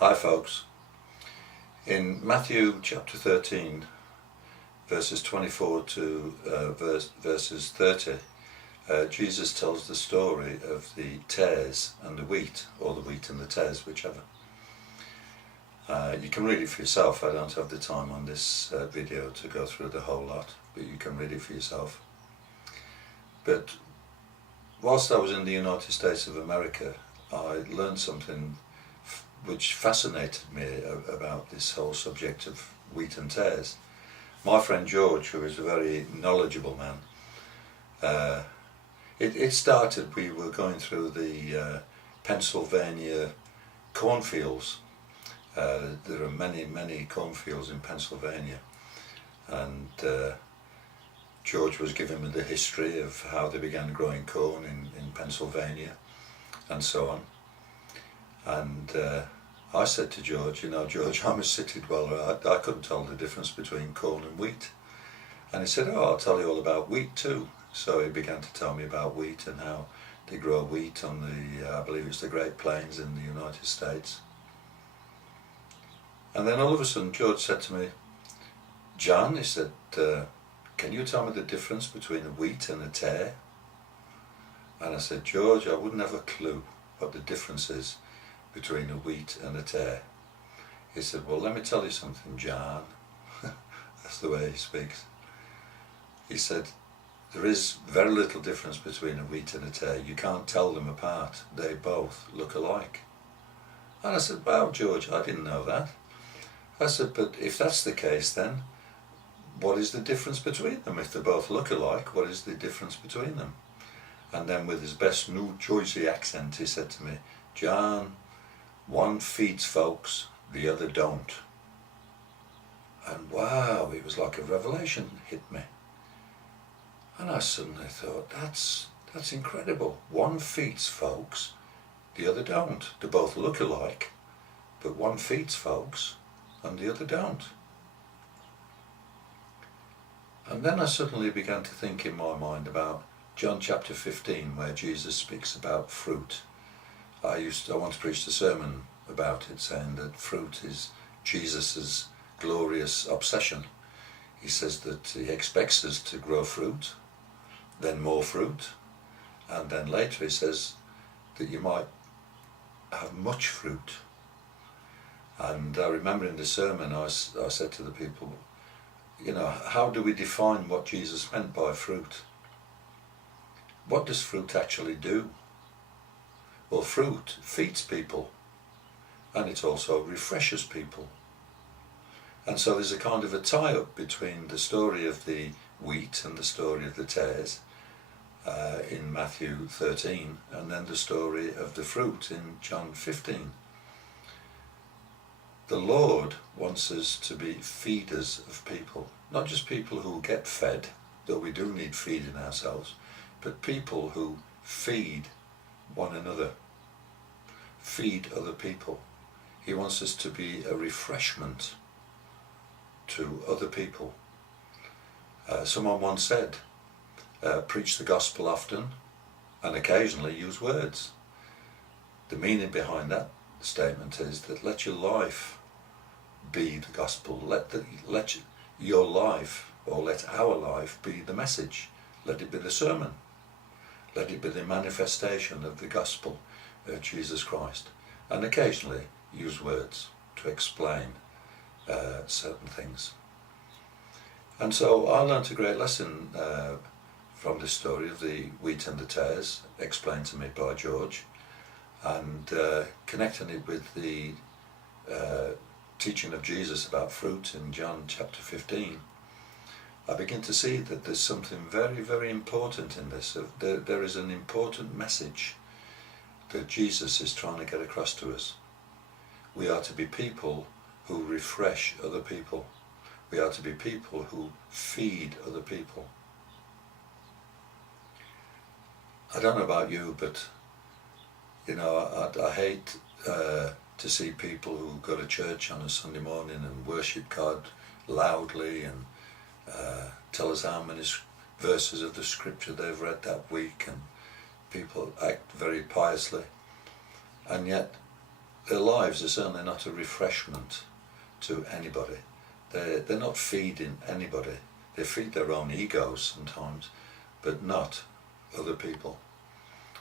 Hi folks. In Matthew chapter 13 verses 24 to verses 30, Jesus tells the story of the tares and the wheat, or the wheat and the tares, whichever. You can read it for yourself. I don't have the time on this video to go through the whole lot, but you can read it for yourself. But whilst I was in the United States of America, I learned something which fascinated me about this whole subject of wheat and tares. My friend George, who is a very knowledgeable man, it started, we were going through the Pennsylvania cornfields. There are many cornfields in Pennsylvania, and George was giving me the history of how they began growing corn in Pennsylvania and so on. And I said to George, George, I'm a city dweller, I couldn't tell the difference between corn and wheat. And he said, I'll tell you all about wheat too. So he began to tell me about wheat and how they grow wheat on the, I believe it's the Great Plains in the United States. And then all of a sudden George said to me, John, he said, can you tell me the difference between a wheat and a tare? And I said, George, I wouldn't have a clue what the difference is between a wheat and a tare. He said, well, let me tell you something, John. That's the way he speaks. He said, there is very little difference between a wheat and a tare. You can't tell them apart. They both look alike. And I said, wow, George, I didn't know that. I said, but if that's the case, then what is the difference between them? If they both look alike, what is the difference between them? And then with his best New Jersey accent, he said to me, John, one feeds folks, the other don't. And wow, it was like a revelation hit me. And I suddenly thought, that's incredible. One feeds folks, the other don't. They both look alike, but one feeds folks and the other don't. And then I suddenly began to think in my mind about John chapter 15, where Jesus speaks about fruit. I once preached a sermon about it, saying that fruit is Jesus's glorious obsession. He says that he expects us to grow fruit, then more fruit, and then later he says that you might have much fruit. And I remember in the sermon I said to the people, how do we define what Jesus meant by fruit? What does fruit actually do? Well, fruit feeds people, and it also refreshes people. And so there's a kind of a tie-up between the story of the wheat and the story of the tares in Matthew 13, and then the story of the fruit in John 15. The Lord wants us to be feeders of people, not just people who get fed, though we do need feeding ourselves, but people who feed one another, feed other people. He wants us to be a refreshment to other people. Someone once said, preach the gospel often and occasionally use words. The meaning behind that statement is that let your life be the gospel. Let your life, or let our life, be the message. Let it be the sermon. Let it be the manifestation of the gospel of Jesus Christ. And occasionally use words to explain certain things. And so I learnt a great lesson from this story of the wheat and the tares, explained to me by George, and connecting it with the teaching of Jesus about fruit in John chapter 15, I begin to see that there's something very, very important in this. There is an important message that Jesus is trying to get across to us. We are to be people who refresh other people. We are to be people who feed other people. I don't know about you, but I hate to see people who go to church on a Sunday morning and worship God loudly and tell us how many verses of the scripture they've read that week, and people act very piously, and yet their lives are certainly not a refreshment to anybody. They're not feeding anybody. They feed their own egos sometimes, but not other people.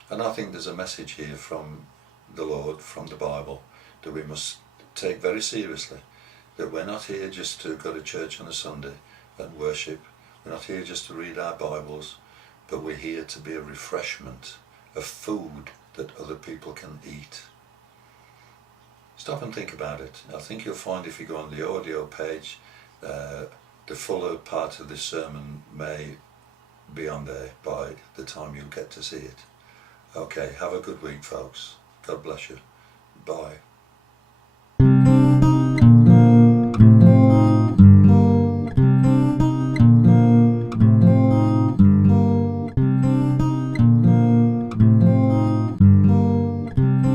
And I think there's a message here from the Lord, from the Bible, that we must take very seriously. That we're not here just to go to church on a Sunday and worship. We're not here just to read our Bibles, but we're here to be a refreshment, a food that other people can eat. Stop and think about it. I think you'll find if you go on the audio page, the fuller part of this sermon may be on there by the time you get to see it. Okay, have a good week, folks. God bless you. Bye.